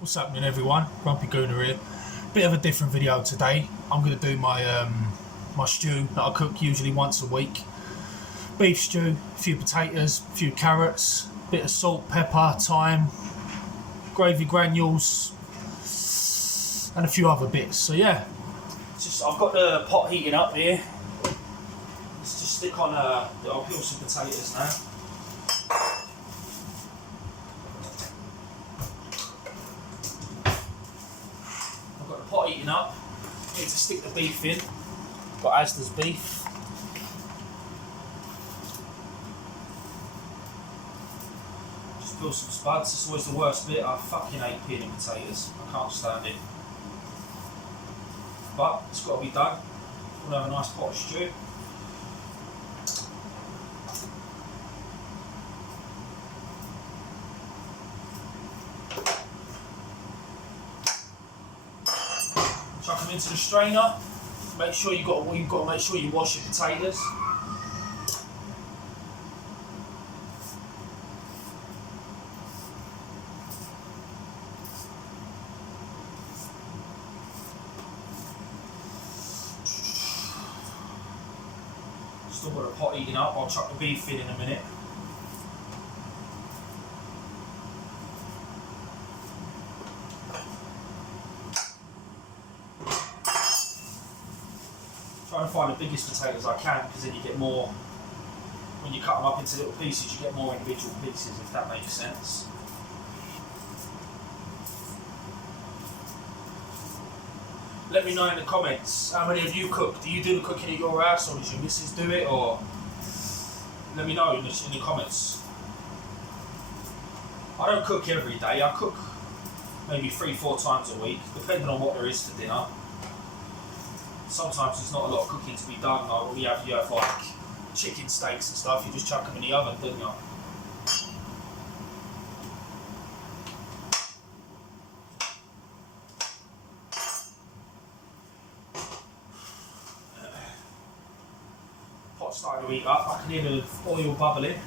What's happening, everyone? Grumpy Gooner here. Bit of a different video today. I'm going to do my my stew that I cook usually once a week. Beef stew, a few potatoes, a few carrots, bit of salt, pepper, thyme, gravy granules, and a few other bits. So yeah, I've got the pot heating up here. Let's just stick on. I'll peel some potatoes now. Pot heating up, need to stick the beef in, got Asda's beef. Just peel some spuds, it's always the worst bit. I fucking hate peeling potatoes, I can't stand it. But it's got to be done. We'll have a nice pot of stew. Chuck them into the strainer. Make sure you've got to make sure you wash your potatoes. Still got a pot heating up. I'll chuck the beef in a minute. Try and find the biggest potatoes I can, because then you get more, when you cut them up into little pieces, you get more individual pieces, if that makes sense. Let me know in the comments, how many of you cook? Do you do the cooking at your house, or does your missus do it? Or let me know in the comments. I don't cook every day, I cook maybe 3-4 times a week, depending on what there is for dinner. Sometimes there's not a lot of cooking to be done. Like you have like chicken steaks and stuff, you just chuck them in the oven, don't you? Pot's starting to heat up, I can hear the oil bubbling.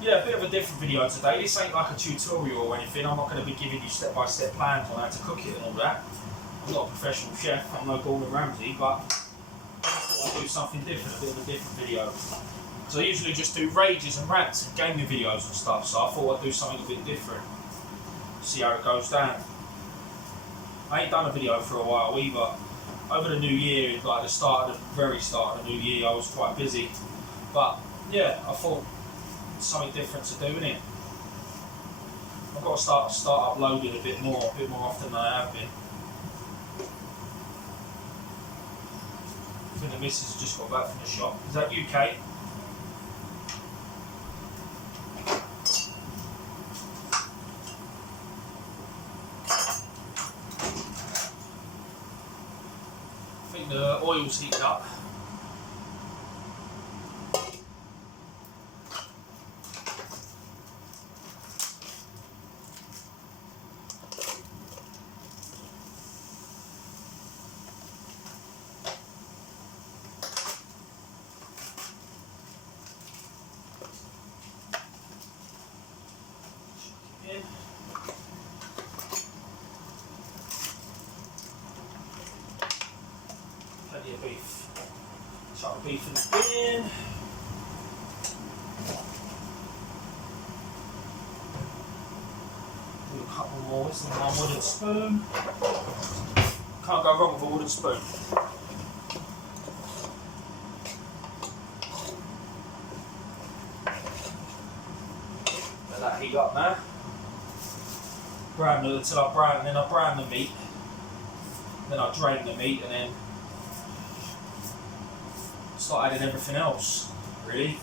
Yeah, a bit of a different video today. This ain't like a tutorial or anything. I'm not going to be giving you step-by-step plans on how to cook it and all that. I'm not a professional chef, I'm no Gooner Ramsay, but I thought I'd do something different, a bit of a different video. So I usually just do rages and rants and gaming videos and stuff, so I thought I'd do something a bit different. See how it goes down. I ain't done a video for a while either. Over the new year, like the very start of the new year, I was quite busy. But yeah, I thought something different to do, innit? I've got to start uploading a bit more often than I have been. I think the missus has just got back from the shop. Is that you, Kate? I think the oil's heated up. Plenty of beef. Chuck the beef in the bin. Do a couple more with my wooden spoon. Can't go wrong with a wooden spoon. Let that heat up now. Brown it until I brown the meat. Then I drain the meat and then start adding everything else, really.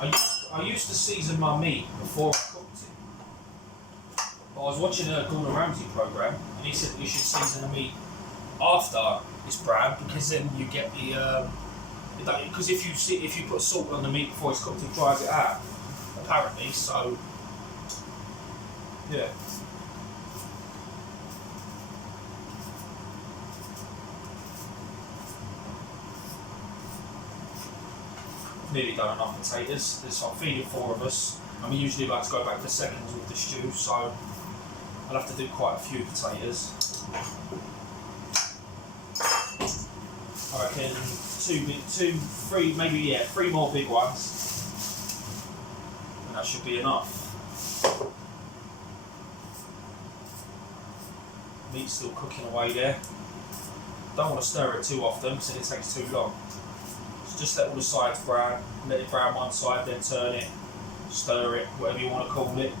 I used to season my meat before I cooked it. But I was watching a Gordon Ramsay program, and he said you should season the meat after it's brown, because then you get the because if you put salt on the meat before it's cooked, it dries it out, apparently. So Yeah. Nearly done enough potatoes. I'm feeding 4 of us, and we usually like to go back for seconds with the stew, so I'll have to do quite a few potatoes. I reckon 3, maybe 3 more big ones, and that should be enough. Meat's still cooking away there. Don't want to stir it too often because it takes too long. So just let all the sides brown, let it brown one side, then turn it, stir it, whatever you want to call it.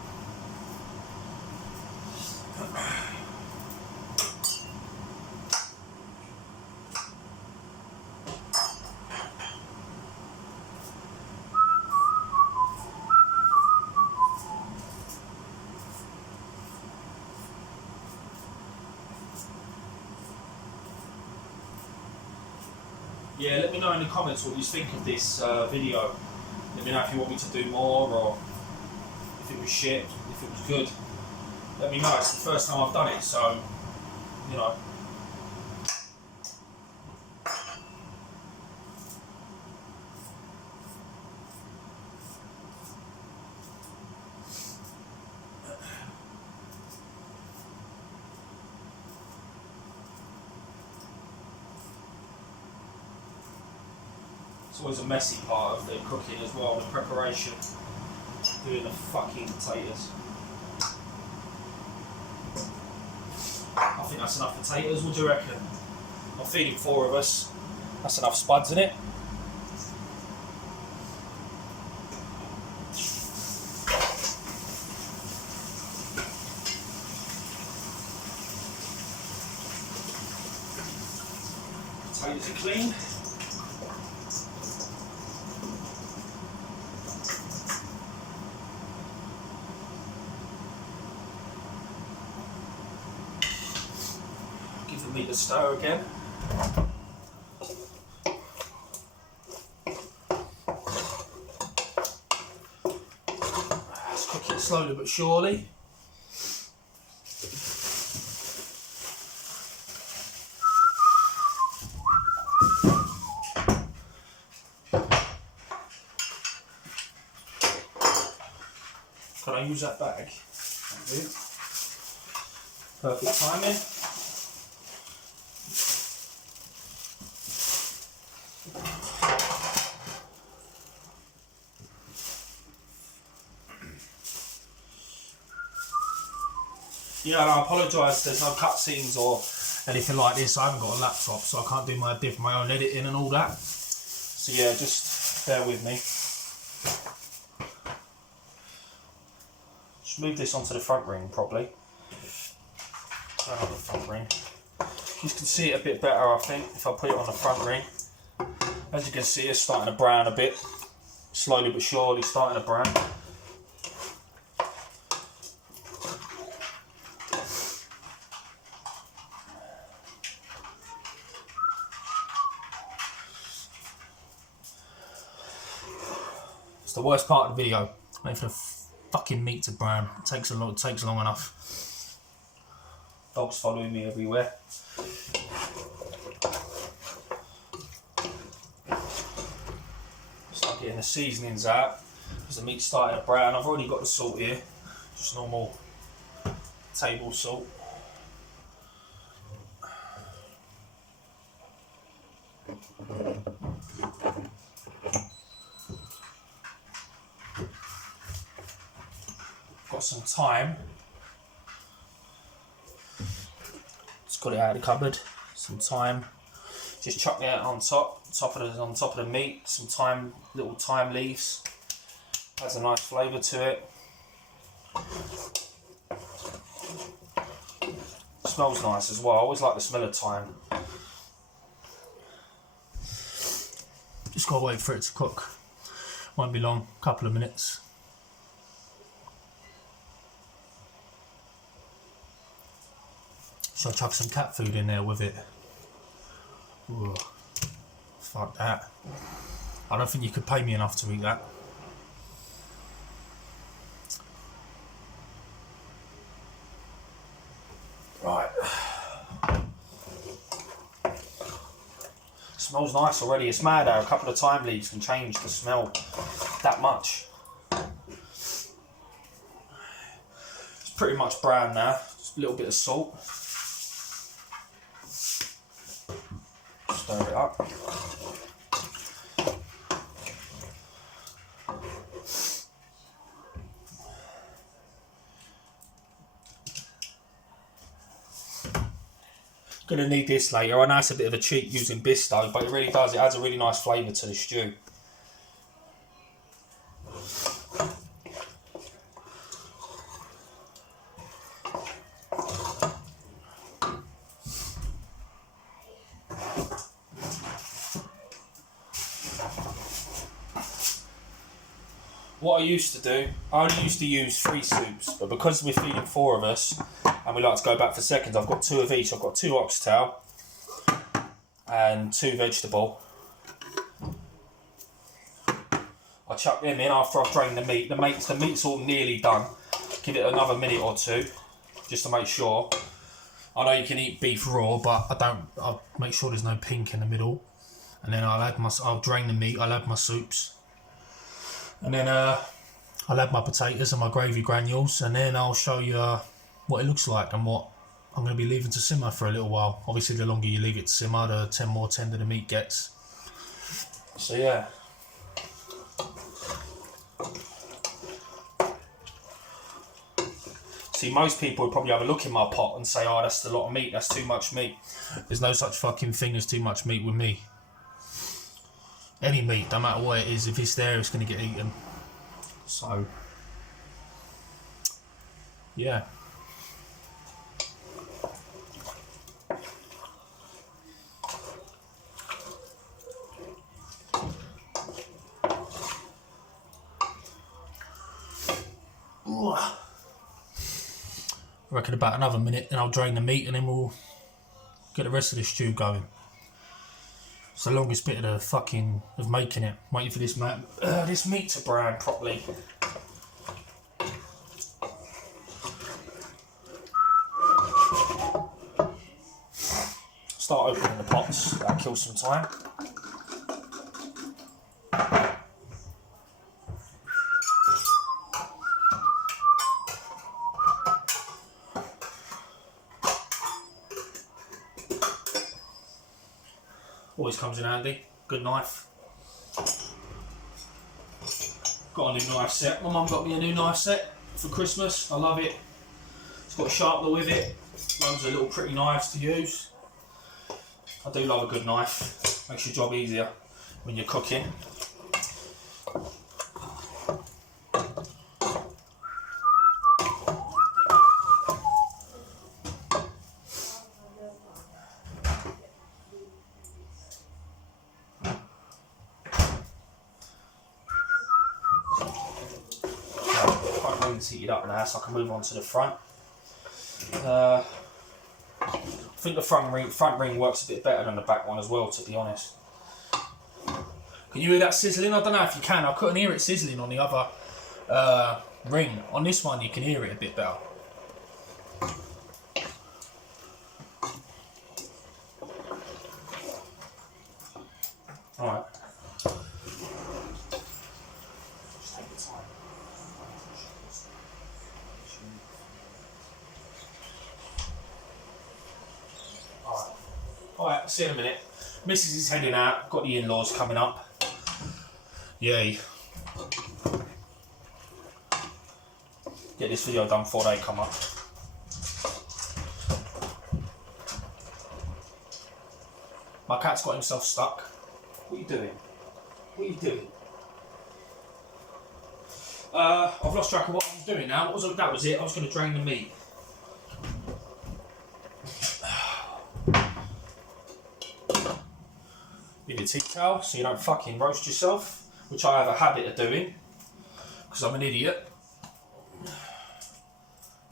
Yeah, let me know in the comments what you think of this video. Let me know if you want me to do more, or if it was shit, if it was good. Let me know. It's the first time I've done it, so, you know. It's always a messy part of the cooking as well, the preparation, doing the fucking potatoes. I think that's enough potatoes, what do you reckon? I'm feeding 4 of us, that's enough spuds in it. Potatoes are clean. Give the meat a stir again. Let's cook it slowly but surely. Can I use that bag? Thank you. Perfect timing. Yeah, and I apologise, there's no cutscenes or anything like this. I haven't got a laptop, so I can't do my own editing and all that. So yeah, just bear with me. Just move this onto the front ring properly. Turn on the front ring. You can see it a bit better, I think, if I put it on the front ring. As you can see, it's starting to brown a bit. Slowly but surely starting to brown. It's the worst part of the video, waiting for the fucking meat to brown. It takes long enough. Dogs following me everywhere. Start getting the seasonings out because the meat's starting to brown. I've already got the salt here, just normal table salt. Got some thyme. Just got it out of the cupboard. Some thyme. Just chuck that on top of the meat. Some thyme, little thyme leaves. Adds a nice flavour to it. Smells nice as well. I always like the smell of thyme. Just gotta wait for it to cook. Won't be long, a couple of minutes. So I'll chuck some cat food in there with it. Ooh, fuck that. I don't think you could pay me enough to eat that. Smells nice already. It's mad how a couple of thyme leaves can change the smell that much. It's pretty much brown now. Just a little bit of salt. Stir it up. Gonna need this later. I know it's a bit of a cheat using Bisto, but it really does. It adds a really nice flavour to the stew. What I used to do, I only used to use 3 soups, but because we're feeding 4 of us and we like to go back for seconds, I've got 2 of each. I've got 2 oxtail and 2 vegetable. I chuck them in after I've drained the meat. The meat's all nearly done. Give it another minute or 2 just to make sure. I know you can eat beef raw, but I'll make sure there's no pink in the middle. And then I'll drain the meat. I'll add my soups. And then I'll add my potatoes and my gravy granules, and then I'll show you what it looks like and what I'm going to be leaving to simmer for a little while. Obviously, the longer you leave it to simmer, the more tender the meat gets. So yeah. See, most people would probably have a look in my pot and say, oh, that's a lot of meat, that's too much meat. There's no such fucking thing as too much meat with me. Any meat, no matter what it is, if it's there, it's going to get eaten. So, yeah. Ooh. I reckon about another minute, and I'll drain the meat, and then we'll get the rest of the stew going. It's the longest bit of making it. Waiting for this meat to brown properly. Start opening the pots. That kills some time. Always comes in handy. Good knife. Got a new knife set. My mum got me a new knife set for Christmas. I love it. It's got a sharpener with it. Loads of little pretty knives to use. I do love a good knife. Makes your job easier when you're cooking. Heated up now, so I can move on to the front. I think the front ring works a bit better than the back one as well, to be honest. Can you hear that sizzling? I don't know if you can. I couldn't hear it sizzling on the other ring. On this one you can hear it a bit better. Alright. Alright, see you in a minute. Mrs. is heading out, got the in-laws coming up. Yay. Get this video done before they come up. My cat's got himself stuck. What are you doing? What are you doing? I've lost track of what I was doing now. That was it. I was going to drain the meat. Need a tea towel so you don't fucking roast yourself, which I have a habit of doing because I'm an idiot.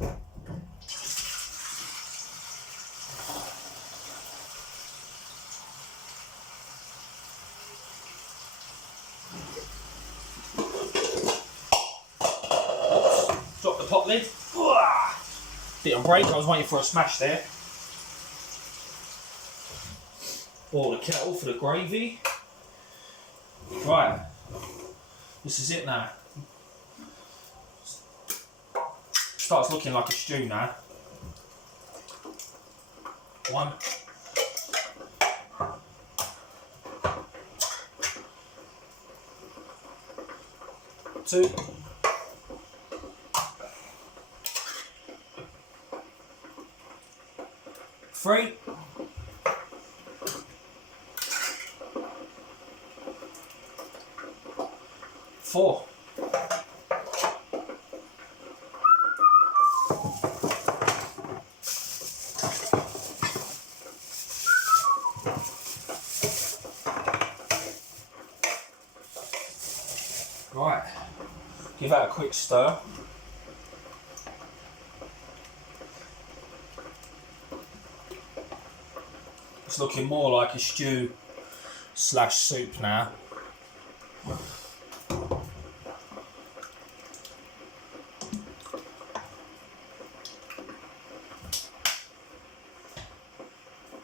Oops. Drop the pot lid. Bit on break. I was waiting for a smash there. boil the kettle for the gravy. Right, this is it now. Starts looking like a stew now. 1. 2. 3. 4. Right, give that a quick stir. It's looking more like a stew / soup now.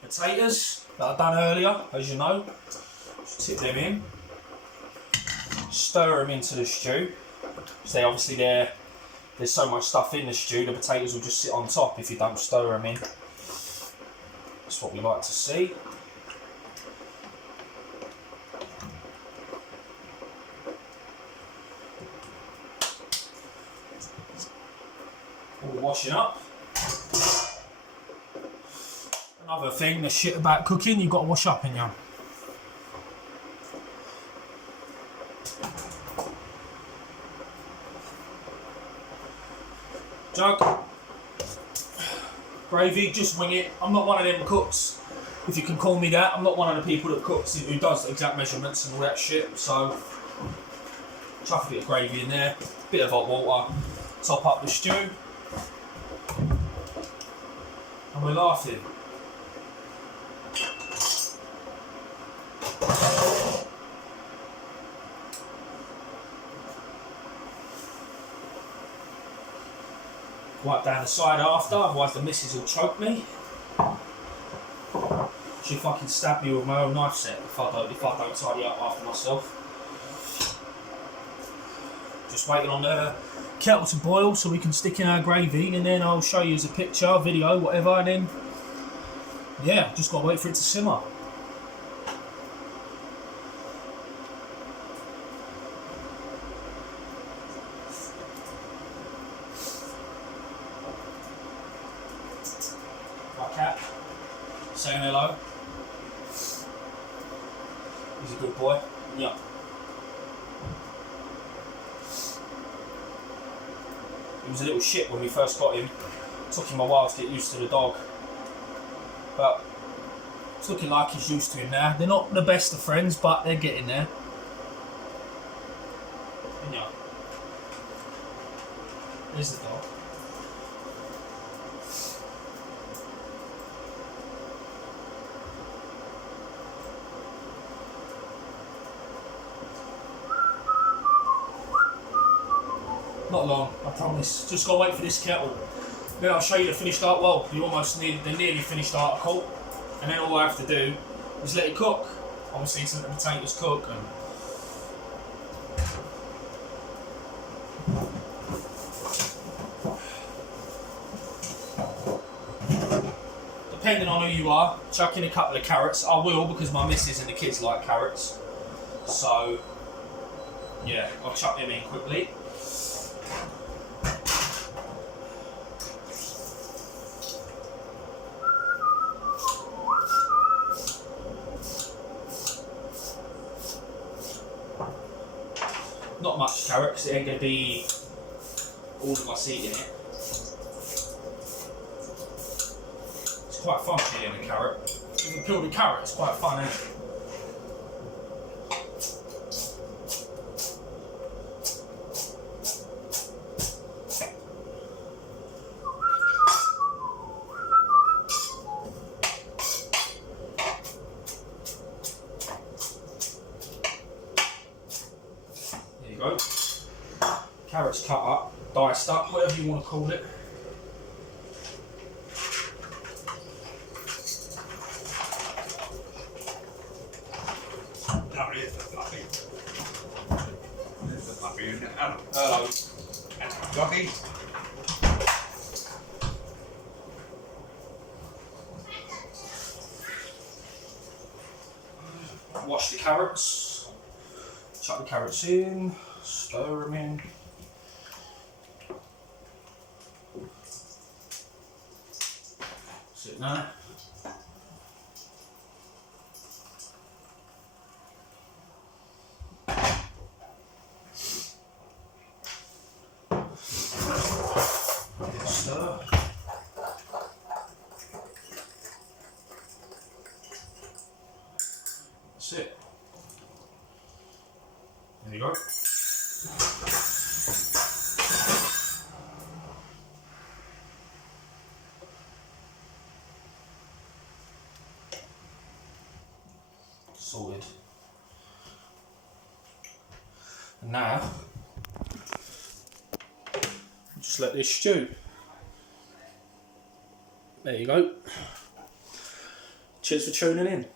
Potatoes that I done earlier, as you know, just tip them in. Stir them into the stew. So obviously there's so much stuff in the stew, the potatoes will just sit on top if you don't stir them in. That's what we like to see. All washing up. Another thing, the shit about cooking, you've got to wash up in you. Jug, gravy, just wing it. I'm not one of them cooks, if you can call me that. I'm not one of the people that cooks who does exact measurements and all that shit. So, chuck a bit of gravy in there, bit of hot water, top up the stew, and we're laughing. Wipe down the side after, otherwise the missus will choke me. She'll fucking stab me with my own knife set if I don't tidy up after myself. Just waiting on the kettle to boil so we can stick in our gravy, and then I'll show you as a picture, video, whatever, and then yeah, just gotta wait for it to simmer. Cat saying hello. He's a good boy. Yeah. He was a little shit when we first got him. It took him a while to get used to the dog. But it's looking like he's used to him now. They're not the best of friends, but they're getting there. Yeah. There's the dog. Not long, I promise. Just gotta wait for this kettle. Then I'll show you the finished art. Well, the nearly finished article, and then all I have to do is let it cook. Obviously, until the potatoes cook. And depending on who you are, chuck in a couple of carrots. I will, because my missus and the kids like carrots. So yeah, I'll chuck them in quickly. Not much carrot, because it ain't going to be all of us eating it. It's quite fun peeling a carrot. If you peel the carrot, it's quite fun, isn't it? Go. Carrots cut up, diced up, whatever you want to call it. afternoon. Hello. Doggy. Wash the carrots. Chuck the carrots in. Stir them in. Sit there. Stir. That's it. There you go. Sorted. And now, just let this stew. There you go. Cheers for tuning in.